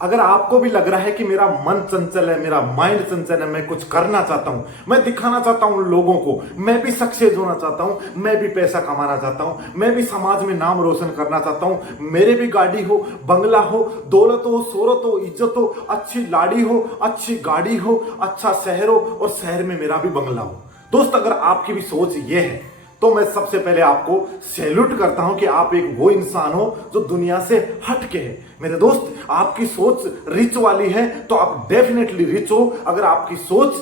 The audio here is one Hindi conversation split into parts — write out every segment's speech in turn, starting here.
अगर आपको भी लग रहा है कि मेरा मन चंचल है, मेरा माइंड चंचल है, मैं कुछ करना चाहता हूं, मैं दिखाना चाहता हूं लोगों को, मैं भी सक्सेस होना चाहता हूं, मैं भी पैसा कमाना चाहता हूं, मैं भी समाज में नाम रोशन करना चाहता हूं, मेरे भी गाड़ी हो, बंगला हो, दौलत हो, शोहरत हो, इज्जत हो, अच्छी लाड़ी हो, अच्छी गाड़ी हो, अच्छा शहर हो और शहर में मेरा भी बंगला हो। दोस्त, अगर आपकी भी सोच ये है तो मैं सबसे पहले आपको सैल्यूट करता हूं कि आप एक वो इंसान हो जो दुनिया से हट के है। मेरे दोस्त, आपकी सोच रिच वाली है तो आप डेफिनेटली रिच हो। अगर आपकी सोच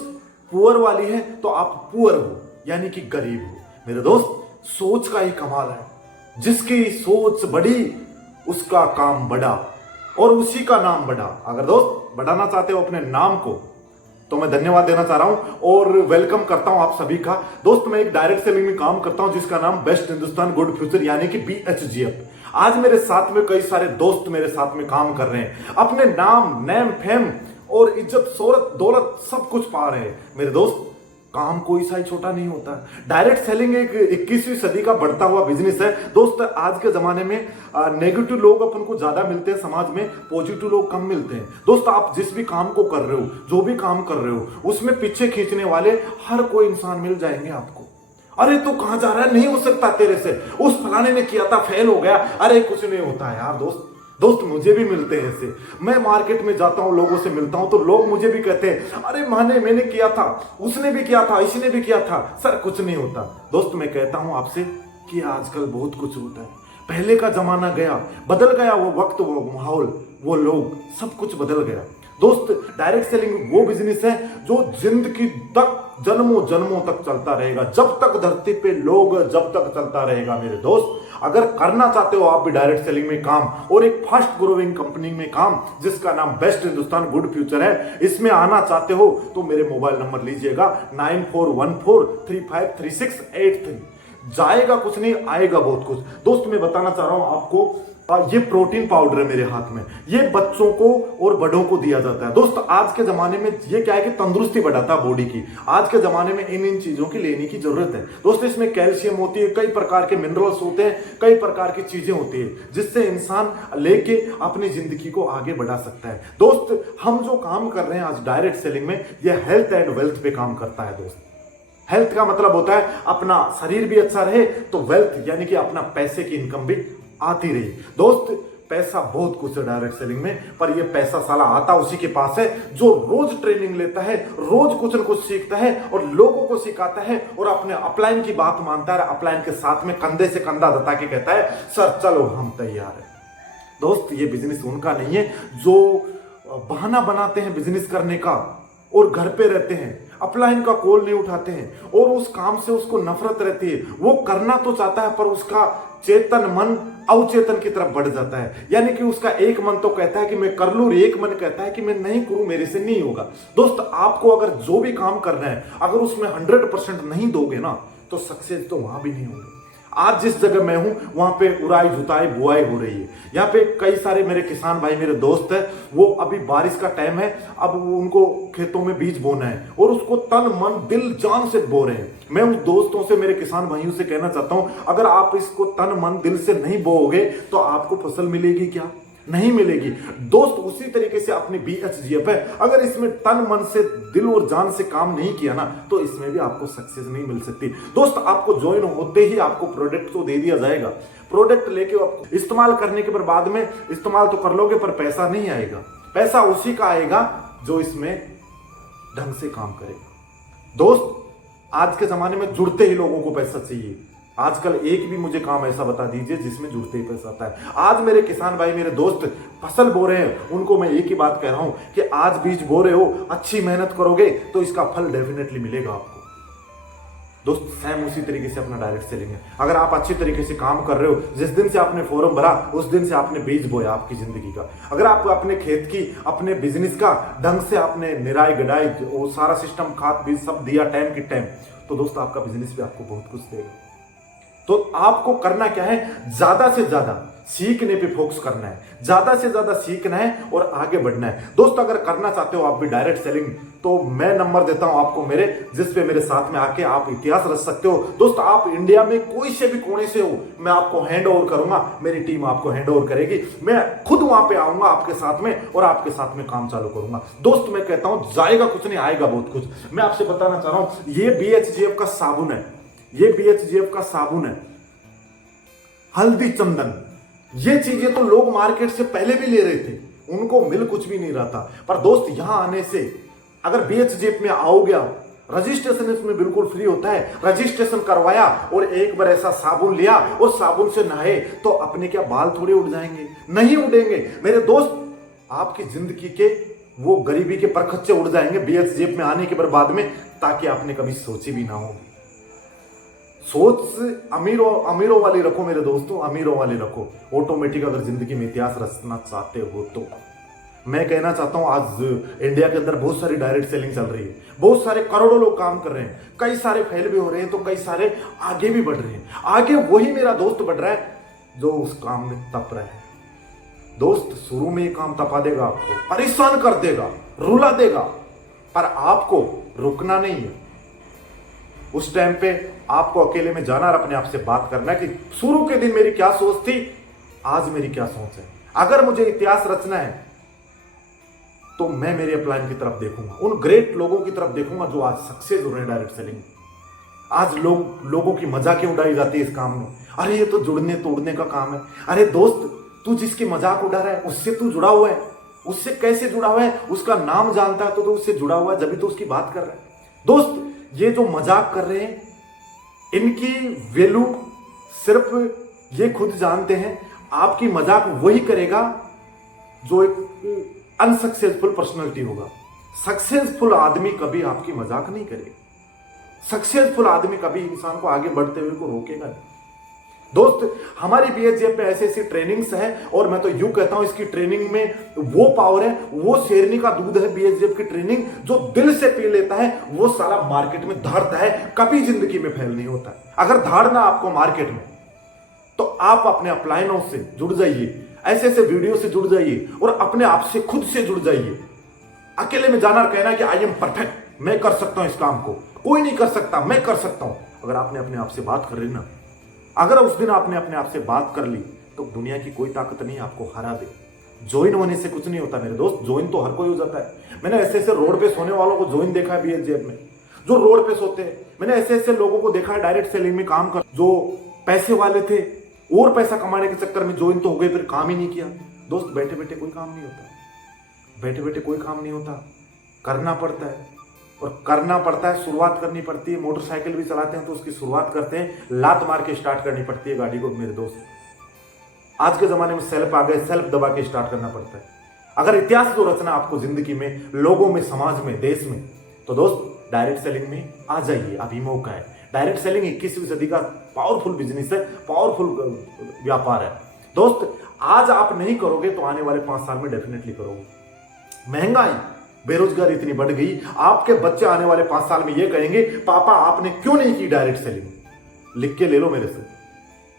पुअर वाली है तो आप पुअर हो, यानी कि गरीब हो। मेरे दोस्त, सोच का ही कमाल है। जिसकी सोच बड़ी उसका काम बड़ा और उसी का नाम बड़ा। अगर दोस्त बढ़ाना चाहते हो अपने नाम को तो मैं धन्यवाद देना चाह रहा हूं और वेलकम करता हूं आप सभी का। दोस्त, मैं एक डायरेक्ट सेलिंग में काम करता हूं जिसका नाम बेस्ट हिंदुस्तान गुड फ्यूचर यानी कि BHGF। आज मेरे साथ में कई सारे दोस्त मेरे साथ में काम कर रहे हैं, अपने नाम, नेम, फेम और इज्जत, शोहरत, दौलत सब कुछ पा रहे हैं। मेरे दोस्त, काम कोई सा ही छोटा नहीं होता। डायरेक्ट सेलिंग एक 21वीं सदी का बढ़ता हुआ बिजनेस है। दोस्त, आज के जमाने में नेगेटिव लोग अपन को ज्यादा मिलते हैं समाज में, पॉजिटिव लोग कम मिलते हैं। दोस्त, आप जिस भी काम को कर रहे हो, जो भी काम कर रहे हो, उसमें पीछे खींचने वाले हर कोई इंसान मिल जाएंगे आपको। अरे तू कहां जा रहा है, नहीं हो सकता तेरे से, उस फलाने ने किया था, फेल हो गया। अरे कुछ नहीं होता है यार। दोस्त, मुझे भी मिलते हैं ऐसे। मैं मार्केट में जाता हूं, लोगों से मिलता हूं तो लोग मुझे भी कहते हैं, अरे मैंने किया था, उसने भी किया था, इसने भी किया था, सर कुछ नहीं होता। दोस्त, मैं कहता हूं आपसे कि आजकल बहुत कुछ होता है। पहले का जमाना गया, बदल गया, वो वक्त, वो माहौल, वो लोग, सब कुछ बदल गया। दोस्त, डायरेक्ट सेलिंग वो बिजनेस है जो जिंदगी तक, जन्मों जन्मों तक चलता रहेगा। जब तक धरती पे लोग, जब तक चलता रहेगा। मेरे दोस्त, अगर करना चाहते हो आप भी डायरेक्ट सेलिंग में काम और एक फास्ट ग्रोइंग कंपनी में काम जिसका नाम बेस्ट हिंदुस्तान गुड फ्यूचर है, इसमें आना चाहते हो तो मेरे मोबाइल नंबर लीजिएगा 9414353683। जाएगा कुछ नहीं, आएगा बहुत कुछ। दोस्त, मैं बताना चाह रहा हूं आपको, ये प्रोटीन पाउडर है मेरे हाथ में, ये बच्चों को और बड़ों को दिया जाता है। दोस्त, आज के जमाने में ये क्या है कि तंदुरुस्ती बढ़ाता है बॉडी की। आज के जमाने में इन चीजों की लेने की जरूरत है। दोस्त, इसमें कैल्शियम होती है, कई प्रकार के मिनरल्स होते हैं, कई प्रकार की चीजें होती है जिससे इंसान लेके अपनी जिंदगी को आगे बढ़ा सकता है। दोस्त, हम जो काम कर रहे हैं आज डायरेक्ट सेलिंग में, यह हेल्थ एंड वेल्थ पे काम करता है। दोस्त, हेल्थ का मतलब होता है अपना शरीर भी अच्छा रहे तो वेल्थ यानी कि अपना पैसे की इनकम भी आती रही। दोस्त, पैसा बहुत कुछ है डायरेक्ट सेलिंग में, पर यह पैसा साला आता उसी के पास है जो रोज ट्रेनिंग लेता है, रोज कुछ न कुछ सीखता है और लोगों को सिखाता है और अपने अपलाइन की बात मानता है, अपलाइन के साथ में कंधे से कंधा दता के कहता है, सर चलो हम तैयार है। दोस्त, ये बिजनेस उनका नहीं है जो बहाना बनाते हैं बिजनेस करने का और घर पे रहते हैं, अपलाइन का कॉल नहीं उठाते हैं और उस काम से उसको नफरत रहती है। वो करना तो चाहता है पर उसका चेतन मन अवचेतन की तरफ बढ़ जाता है, यानी कि उसका एक मन तो कहता है कि मैं कर लूं, एक मन कहता है कि मैं नहीं करूं, मेरे से नहीं होगा। दोस्त, आपको अगर जो भी काम करना है, अगर उसमें 100% नहीं दोगे ना तो सक्सेस तो वहां भी नहीं होगी। आज जिस जगह मैं हूं वहां पे उड़ाई, जुताई, बुआई हो रही है। यहाँ पे कई सारे मेरे किसान भाई, मेरे दोस्त हैं, वो अभी बारिश का टाइम है, अब उनको खेतों में बीज बोना है और उसको तन मन दिल जान से बो रहे हैं। मैं उस दोस्तों से, मेरे किसान भाइयों से कहना चाहता हूं, अगर आप इसको तन मन दिल से नहीं बोओगे तो आपको फसल मिलेगी क्या? नहीं मिलेगी। दोस्त, उसी तरीके से अपनी BHGF है, अगर इसमें तन मन से, दिल और जान से काम नहीं किया ना तो इसमें भी आपको सक्सेस नहीं मिल सकती। दोस्त, आपको ज्वाइन होते ही आपको प्रोडक्ट तो दे दिया जाएगा, प्रोडक्ट लेके आपको इस्तेमाल करने के बाद में इस्तेमाल तो कर लोगे पर पैसा नहीं आएगा। पैसा उसी का आएगा जो इसमें ढंग से काम करेगा। दोस्त, आज के जमाने में जुड़ते ही लोगों को पैसा चाहिए। आजकल एक भी मुझे काम ऐसा बता दीजिए जिसमें जुड़ते ही पैसा आता है। आज मेरे किसान भाई, मेरे दोस्त फसल बो रहे हैं, उनको मैं एक ही बात कह रहा हूं कि आज बीज बो रहे हो, अच्छी मेहनत करोगे तो इसका फल डेफिनेटली मिलेगा आपको। दोस्त, सेम उसी तरीके से अपना डायरेक्ट सेलिंग है। अगर आप अच्छी तरीके से काम कर रहे हो, जिस दिन से आपने फॉर्म भरा उस दिन से आपने बीज बोया आपकी जिंदगी का, अगर आप अपने खेत की, अपने बिजनेस का ढंग से आपने निराई गडाई, वो सारा सिस्टम, खाद बीज सब दिया टाइम की टाइम, तो दोस्त आपका बिजनेस भी आपको बहुत कुछ देगा। तो आपको करना क्या है, ज्यादा से ज्यादा सीखने पे फोकस करना है, ज्यादा से ज्यादा सीखना है और आगे बढ़ना है। दोस्त अगर करना चाहते हो आप भी डायरेक्ट सेलिंग, तो मैं नंबर देता हूं आपको मेरे, जिस पे मेरे साथ में आके आप इतिहास रच सकते हो। दोस्त आप इंडिया में कोई से भी कोने से हो, मैं आपको हैंड ओवर करूंगा, मेरी टीम आपको हैंड ओवर करेगी, मैं खुद वहां पे आऊंगा आपके साथ में और आपके साथ में काम चालू करूंगा। दोस्त मैं कहता हूं जाएगा कुछ नहीं, आएगा बहुत कुछ। मैं आपसे बताना चाह रहा हूं, ये BHGF का साबुन है, ये BHGF का साबुन है, हल्दी चंदन, ये चीजें तो लोग मार्केट से पहले भी ले रहे थे, उनको मिल कुछ भी नहीं रहा था। पर दोस्त यहां आने से अगर BHGF में आओगे आप, रजिस्ट्रेशन इसमें बिल्कुल फ्री होता है, रजिस्ट्रेशन करवाया और एक बार ऐसा साबुन लिया और साबुन से नहाए तो अपने क्या बाल थोड़े उड़ जाएंगे? नहीं उड़ेंगे मेरे दोस्त। आपकी जिंदगी के वो गरीबी के परखच्चे उड़ जाएंगे BHGF में आने के बाद में, ताकि आपने कभी सोची भी ना हो। सोच अमीरों वाली रखो मेरे दोस्तों, अमीरों वाली रखो। ऑटोमेटिक अगर जिंदगी में इतिहास रचना चाहते हो तो मैं कहना चाहता हूं, आज इंडिया के अंदर बहुत सारी डायरेक्ट सेलिंग चल रही है, बहुत सारे करोड़ों लोग काम कर रहे हैं, कई सारे फेल भी हो रहे हैं तो कई सारे आगे भी बढ़ रहे हैं। आगे वही मेरा दोस्त बढ़ रहा है जो उस काम में तप रहा है। दोस्त शुरू में ये काम तपा देगा, आपको परेशान कर देगा, रुला देगा, पर आपको रुकना नहीं है। उस टाइम पे आपको अकेले में जाना और अपने आप से बात करना कि शुरू के दिन मेरी क्या सोच थी, आज मेरी क्या सोच है। अगर मुझे इतिहास रचना है तो मैं मेरे अपलाइन की तरफ देखूंगा, उन ग्रेट लोगों की तरफ देखूंगा जो आज सक्सेस हो रहे हैं डायरेक्ट सेलिंग। आज लोगों की मजाकें उड़ाई जाती है इस काम में, अरे ये तो जुड़ने तोड़ने का काम है। अरे दोस्त, तू जिसकी मजाक उड़ा रहा है उससे तू जुड़ा हुआ है, उससे कैसे जुड़ा हुआ है, उसका नाम जानता है तो उससे जुड़ा हुआ है, जब भी तो उसकी बात कर रहा है। दोस्त ये जो मजाक कर रहे हैं इनकी वैल्यू सिर्फ ये खुद जानते हैं। आपकी मजाक वही करेगा जो एक अनसक्सेसफुल पर्सनालिटी होगा। सक्सेसफुल आदमी कभी आपकी मजाक नहीं करेगा, सक्सेसफुल आदमी कभी इंसान को आगे बढ़ते हुए को रोकेगा नहीं। दोस्त हमारी BHGF में ऐसी ऐसी ट्रेनिंग्स है और मैं तो यूं कहता हूं इसकी ट्रेनिंग में वो पावर है, वो शेरनी का दूध है। BHGF की ट्रेनिंग जो दिल से पी लेता है वो सारा मार्केट में धारता है, कभी जिंदगी में फेल नहीं होता। अगर धारना आपको मार्केट में तो आप अपने अपलाइनों से जुड़ जाइए, ऐसे ऐसे वीडियो से जुड़ जाइए और अपने आप से खुद से जुड़ जाइए। अकेले में जाना और कहना कि आई एम परफेक्ट, मैं कर सकता हूं इस काम को, कोई नहीं कर सकता, मैं कर सकता हूं। अगर आपने अपने आप से बात कर ली ना, अगर उस दिन आपने अपने आप से बात कर ली तो दुनिया की कोई ताकत नहीं आपको हरा दे। ज्वाइन होने से कुछ नहीं होता मेरे दोस्त, ज्वाइन तो हर कोई हो जाता है। मैंने ऐसे ऐसे रोड पे सोने वालों को ज्वाइन देखा है BHGF में, जो रोड पे सोते हैं। मैंने ऐसे ऐसे लोगों को देखा है डायरेक्ट सेलिंग में काम कर, जो पैसे वाले थे और पैसा कमाने के चक्कर में ज्वाइन तो हो गए, फिर काम ही नहीं किया। दोस्त बैठे बैठे कोई काम नहीं होता, बैठे बैठे कोई काम नहीं होता, करना पड़ता है। और करना पड़ता है, शुरुआत करनी पड़ती है। मोटरसाइकिल भी चलाते हैं तो उसकी शुरुआत करते हैं, लात मार के स्टार्ट करनी पड़ती है गाड़ी को मेरे दोस्त। आज के जमाने में सेल्फ आ गए, सेल्फ दबा के स्टार्ट करना पड़ता है। अगर इतिहास को रचना आपको जिंदगी में, लोगों में, समाज में, देश में, तो दोस्त डायरेक्ट सेलिंग में आ जाइए, अभी मौका है। डायरेक्ट सेलिंग 21वीं सदी का पावरफुल बिजनेस है, पावरफुल व्यापार है। दोस्त आज आप नहीं करोगे तो आने वाले 5 साल में डेफिनेटली करोगे। महंगाई, बेरोजगारी इतनी बढ़ गई, आपके बच्चे आने वाले 5 साल में ये कहेंगे पापा आपने क्यों नहीं की डायरेक्ट सेलिंग। लिख के ले लो मेरे से।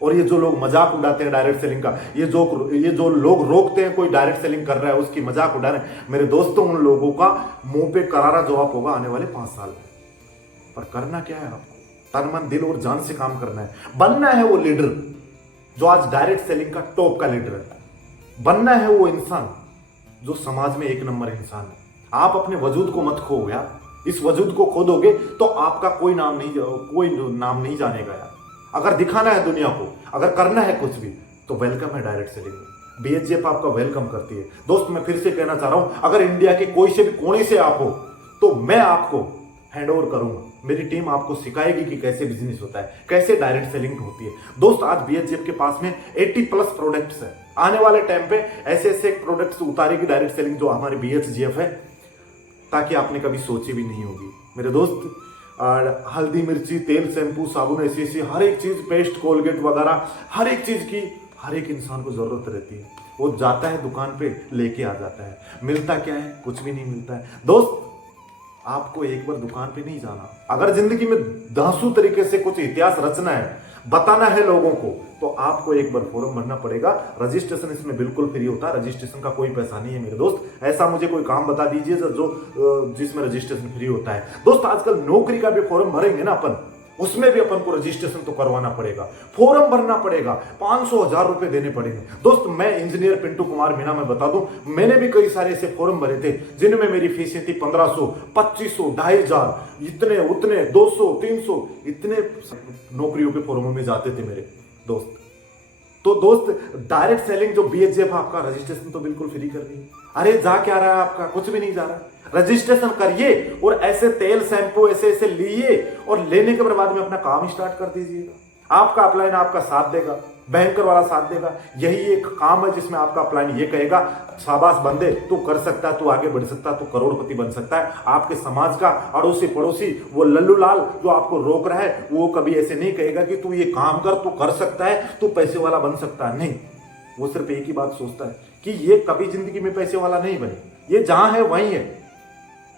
और ये जो लोग मजाक उड़ाते हैं डायरेक्ट सेलिंग का, ये जो लोग रोकते हैं कोई डायरेक्ट सेलिंग कर रहा है उसकी मजाक उड़ा रहे हैं, मेरे दोस्तों उन लोगों का मुंह पे करारा जवाब होगा आने वाले 5 साल में। पर करना क्या है आपको? तन मन दिल और जान से काम करना है। बनना है वो लीडर जो आज डायरेक्ट सेलिंग का टॉप का लीडर है। बनना है वो इंसान जो समाज में एक नंबर इंसान है। आप अपने वजूद को मत खो यार, इस वजूद को खो दोगे तो आपका कोई नाम नहीं जानेगा यार। अगर दिखाना है दुनिया को, अगर करना है कुछ भी, तो वेलकम है डायरेक्ट सेलिंग में। BHGF आपका वेलकम करती है। दोस्त मैं फिर से कहना चाह रहा हूं, अगर इंडिया के कोई से भी कोने से आप हो तो मैं आपको हैंड ओवर करूंगा, मेरी टीम आपको सिखाएगी कि कैसे बिजनेस होता है, कैसे डायरेक्ट सेलिंग होती है। दोस्त आज BHGF के पास में 80+ प्रोडक्ट्स है। आने वाले टाइम पे ऐसे ऐसे प्रोडक्ट्स उतारेगी डायरेक्ट सेलिंग जो हमारी BHGF है, ताकि आपने कभी सोची भी नहीं होगी मेरे दोस्त। हल्दी, मिर्ची, तेल, शैम्पू, साबुन, ऐसी हर एक चीज, पेस्ट, कोलगेट वगैरह, हर एक चीज की हर एक इंसान को जरूरत रहती है। वो जाता है दुकान पे, लेके आ जाता है। मिलता क्या है? कुछ भी नहीं मिलता है। दोस्त आपको एक बार दुकान पे नहीं जाना। अगर जिंदगी में धांसू तरीके से कुछ इतिहास रचना है, बताना है लोगों को, तो आपको एक बार फॉर्म भरना पड़ेगा। रजिस्ट्रेशन इसमें बिल्कुल फ्री होता है, रजिस्ट्रेशन का कोई पैसा नहीं है मेरे दोस्त। ऐसा मुझे कोई काम बता दीजिए जो जिसमें रजिस्ट्रेशन फ्री होता है। दोस्त आजकल नौकरी का भी फॉर्म भरेंगे ना अपन, उसमें भी अपन को रजिस्ट्रेशन तो करवाना पड़ेगा, फॉर्म भरना पड़ेगा, 500-1000 रुपए देने पड़ेंगे। दोस्त मैं इंजीनियर पिंटू कुमार मीणा मैं बता दूं, मैंने भी कई सारे ऐसे फॉर्म भरे थे जिनमें मेरी फीसें थी 1500, 2500, 2500, इतने उतने 200, 300, इतने नौकरियों के फॉर्मों में जाते थे मेरे दोस्त। तो दोस्त डायरेक्ट सेलिंग जो बीएचजीएफ आपका रजिस्ट्रेशन तो बिल्कुल फ्री कर रही है। अरे जा क्या रहा है आपका, कुछ भी नहीं जा रहा। रजिस्ट्रेशन करिए और ऐसे तेल शैंपू ऐसे ऐसे लिए और लेने के बाद में अपना काम स्टार्ट कर दीजिएगा। आपका अपलाइन आपका साथ देगा, बैंकर वाला साथ देगा। यही एक काम है जिसमें आपका अपलाइन ये कहेगा शाबाश बंदे, तू कर सकता है, तू आगे बढ़ सकता है, तू करोड़पति बन सकता है। आपके समाज का अड़ोसी पड़ोसी वो लल्लू लाल जो आपको रोक रहा है, वो कभी ऐसे नहीं कहेगा कि तू ये काम कर, तू कर सकता है, तू पैसे वाला बन सकता है। नहीं, वो सिर्फ एक ही बात सोचता है कि ये कभी जिंदगी में पैसे वाला नहीं बने, ये जहां है वहीं है,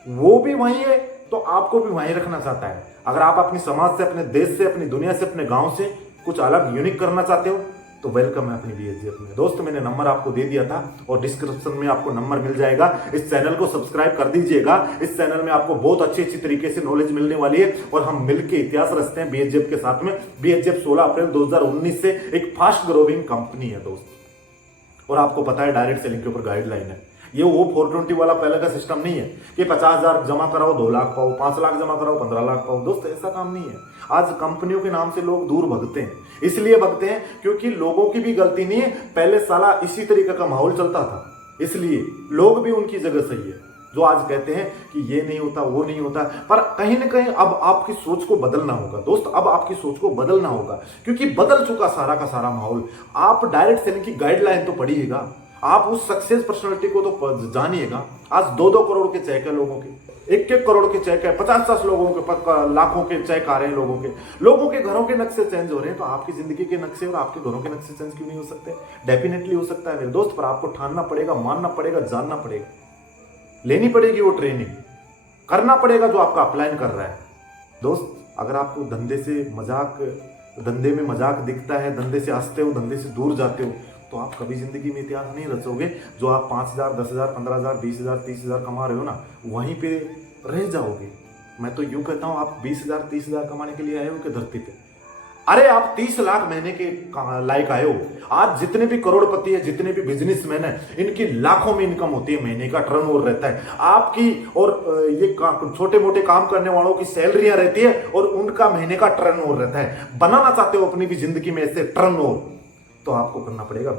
वो भी वहीं है, तो आपको भी वहीं रखना चाहता है। अगर आप अपनी समाज से, अपने देश से, अपनी दुनिया से, अपने गांव से कुछ अलग यूनिक करना चाहते हो तो वेलकम है अपनी बीएचजीएफ में। दोस्त मैंने नंबर आपको दे दिया था और डिस्क्रिप्शन में आपको नंबर मिल जाएगा। इस चैनल को सब्सक्राइब कर दीजिएगा। इस चैनल में आपको बहुत अच्छी तरीके से नॉलेज मिलने वाली है और हम मिलकर इतिहास रचते हैं बीएचजीएफ के साथ में। बीएचजीएफ 16 अप्रैल 2019 से एक फास्ट ग्रोइंग कंपनी है दोस्त। और आपको पता है डायरेक्ट सेलिंग के ऊपर गाइडलाइन है। ये वो 420 वाला पहले का सिस्टम नहीं है कि 50,000 जमा कराओ 2 लाख पाओ, 5 लाख जमा कराओ 15 लाख पाओ। दोस्त ऐसा काम नहीं है। आज कंपनियों के नाम से लोग दूर भगते हैं, इसलिए भगते हैं क्योंकि लोगों की भी गलती नहीं है। पहले साला इसी तरीके का माहौल चलता था, इसलिए लोग भी उनकी जगह सही है जो आज कहते हैं कि ये नहीं होता, वो नहीं होता। पर कहीं ना कहीं अब आपकी सोच को बदलना होगा दोस्त, अब आपकी सोच को बदलना होगा क्योंकि बदल चुका सारा का सारा माहौल। आप डायरेक्ट सेलिंग की गाइडलाइन तो पढ़िएगा, आप उस सक्सेस पर्सनालिटी को तो जानिएगा। आज 2-2 करोड़ के चेक है लोगों के, 1-1 करोड़ के चेक है, 50-50 लोगों के, लाखों के चेक आ रहे हैं लोगों के घरों के नक्शे चेंज हो रहे हैं। तो आपकी जिंदगी के नक्शे और आपके घरों के नक्शे चेंज क्यों नहीं हो सकते? डेफिनेटली हो सकता है मेरे दोस्त, पर आपको ठानना पड़ेगा, मानना पड़ेगा, जानना पड़ेगा, लेनी पड़ेगी वो ट्रेनिंग, करना पड़ेगा जो आपका अपलाइन कर रहा है। दोस्त अगर आपको धंधे में मजाक दिखता है, धंधे से हंसते हो, धंधे से दूर जाते हो, तो आप कभी जिंदगी में इतिहास नहीं रचोगे। जो आप 5,000, 10,000, 15,000, 20,000, 30,000 कमा रहे हो ना, वहीं पे रह जाओगे। मैं तो यूं कहता हूं आप 20,000, 30,000 कमाने के लिए आए हो कि धरती पे? अरे आप 30 लाख महीने के लायक आए हो। आज जितने भी करोड़पति है, जितने भी बिजनेसमैन है, इनकी लाखों में इनकम होती है, महीने का टर्नओवर रहता है। आपकी और ये छोटे मोटे काम करने वालों की सैलरियां रहती है और उनका महीने का टर्नओवर रहता है। बनाना चाहते हो अपनी भी जिंदगी में ऐसे टर्नओवर, तो आपको करना पड़ेगा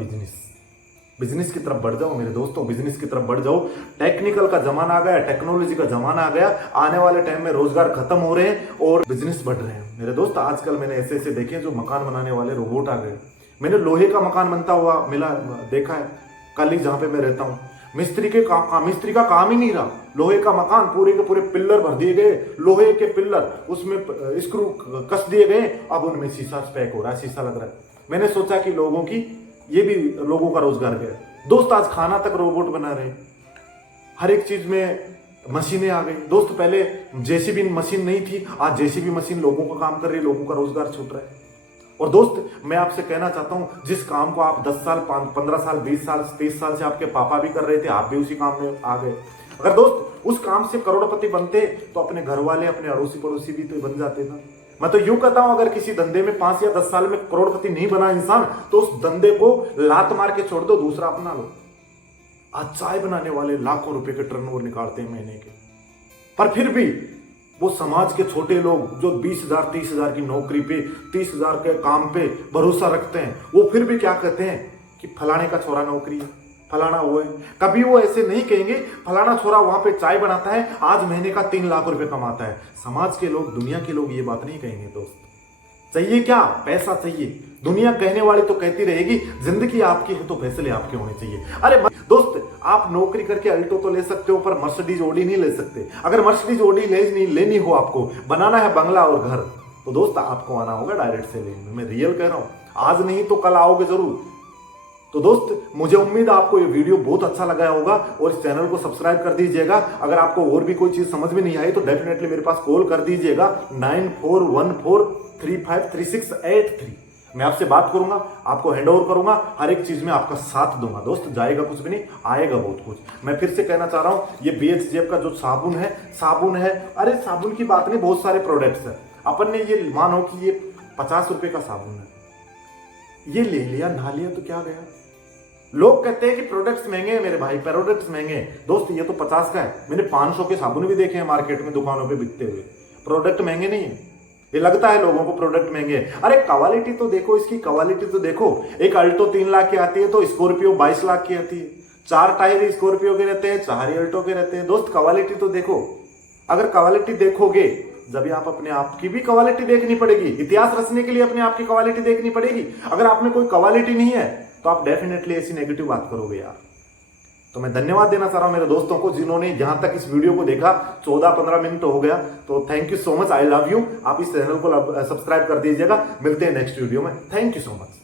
बिजनेस की तरफ बढ़ जाओ मेरे दोस्तों, बिजनेस की तरफ बढ़ जाओ। टेक्निकल का जमाना आ गया, टेक्नोलॉजी का जमाना आ गया। आने वाले टाइम में रोजगार खत्म हो रहे हैं और बिजनेस बढ़ रहे हैं मेरे दोस्त। आजकल मैंने ऐसे ऐसे देखे जो मकान बनाने वाले रोबोट आ गए। मैंने लोहे का मकान बनता हुआ देखा है कल ही जहां पे मैं रहता हूँ। मिस्त्री का काम ही नहीं रहा। लोहे का मकान, पूरे के पूरे पिल्लर भर दिए गए, लोहे के पिल्लर, उसमें स्क्रू कस दिए गए, अब उनमें शीशा पैक हो रहा है, शीशा लग रहा है। मैंने सोचा कि ये भी लोगों का रोजगार गया। दोस्त आज खाना तक रोबोट बना रहे हैं, हर एक चीज में मशीनें आ गई। दोस्त पहले जेसीबी मशीन नहीं थी, आज जेसीबी मशीन लोगों का काम कर रही है, लोगों का रोजगार छूट रहा है। और दोस्त मैं आपसे कहना चाहता हूं, जिस काम को आप 10 साल, 15 साल, 20 साल, 30 साल से आपके पापा भी कर रहे थे, आप भी उसी काम में आ गए। अगर दोस्त उस काम से करोड़पति बनते तो अपने घर वाले, अपने अड़ोसी पड़ोसी भी तो बन जाते ना। मैं तो यूं कहता हूं, अगर किसी धंधे में 5 या 10 साल में करोड़पति नहीं बना इंसान, तो उस धंधे को लात मार के छोड़ दो, दूसरा अपना लो। आज चाय बनाने वाले लाखों रुपए के टर्नओवर निकालते हैं महीने के, पर फिर भी वो समाज के छोटे लोग जो 20,000, 30,000 की नौकरी पे, 30,000 के काम पे भरोसा रखते हैं, वो फिर भी क्या कहते हैं कि फलाने का छोरा नौकरी है, फलाना वो है। कभी वो ऐसे नहीं कहेंगे फलाना छोरा वहां पे चाय बनाता है, आज महीने का 3 लाख रुपए कमाता है। समाज के लोग, दुनिया के लोग ये बात नहीं कहेंगे दोस्त। चाहिए क्या? पैसा चाहिए। दुनिया कहने वाली तो कहती रहेगी, जिंदगी आपकी है तो फैसले आपके होने चाहिए। अरे दोस्त आप नौकरी करके अल्टो तो ले सकते हो, पर मर्सिडीज ओडी नहीं ले सकते। अगर मर्सिडीज ओडी लेनी हो, आपको बनाना है बंगला और घर, तो दोस्त आपको आना होगा डायरेक्ट सेलिंग में। मैं रियल कह रहा हूं, आज नहीं तो कल आओगे जरूर। तो दोस्त मुझे उम्मीद है आपको ये वीडियो बहुत अच्छा लगा होगा और इस चैनल को सब्सक्राइब कर दीजिएगा। अगर आपको और भी कोई चीज समझ में नहीं आई तो डेफिनेटली मेरे पास कॉल कर दीजिएगा 9414353683। मैं आपसे बात करूंगा, आपको हैंड ओवर करूंगा, हर एक चीज में आपका साथ दूंगा। दोस्त जाएगा कुछ भी नहीं, आएगा बहुत कुछ। मैं फिर से कहना चाह रहा हूं, ये BHJF का जो साबुन है, अरे साबुन की बात नहीं, बहुत सारे प्रोडक्ट्स है। अपन ने ये मानो कि ये 50 रुपए का साबुन है, ये ले लिया नहा लिया तो क्या गया। लोग कहते हैं कि प्रोडक्ट्स महंगे हैं मेरे भाई, प्रोडक्ट्स महंगे हैं। दोस्त ये तो 50 का है, मैंने 500 के साबुन भी देखे हैं मार्केट में दुकानों पे बिकते हुए। प्रोडक्ट महंगे नहीं है, ये लगता है लोगों को प्रोडक्ट महंगे हैं। अरे क्वालिटी तो देखो, इसकी क्वालिटी तो देखो। एक अल्टो 3 लाख की आती है तो स्कॉर्पियो 22 लाख की आती है। 4 टायर स्कॉर्पियो के रहते हैं, 4 अल्टो के रहते हैं। दोस्त क्वालिटी तो देखो। अगर क्वालिटी देखोगे जब आप अपने आप की भी क्वालिटी देखनी पड़ेगी। इतिहास रचने के लिए अपने आप की क्वालिटी देखनी पड़ेगी। अगर आप में कोई क्वालिटी नहीं है तो आप डेफिनेटली ऐसी नेगेटिव बात करोगे यार। तो मैं धन्यवाद देना चाह रहा हूं मेरे दोस्तों को जिन्होंने यहां तक इस वीडियो को देखा। 14-15 मिनट हो गया, तो thank you so much, I love you. आप इस चैनल को सब्सक्राइब कर दीजिएगा। मिलते हैं नेक्स्ट वीडियो में। Thank you so much.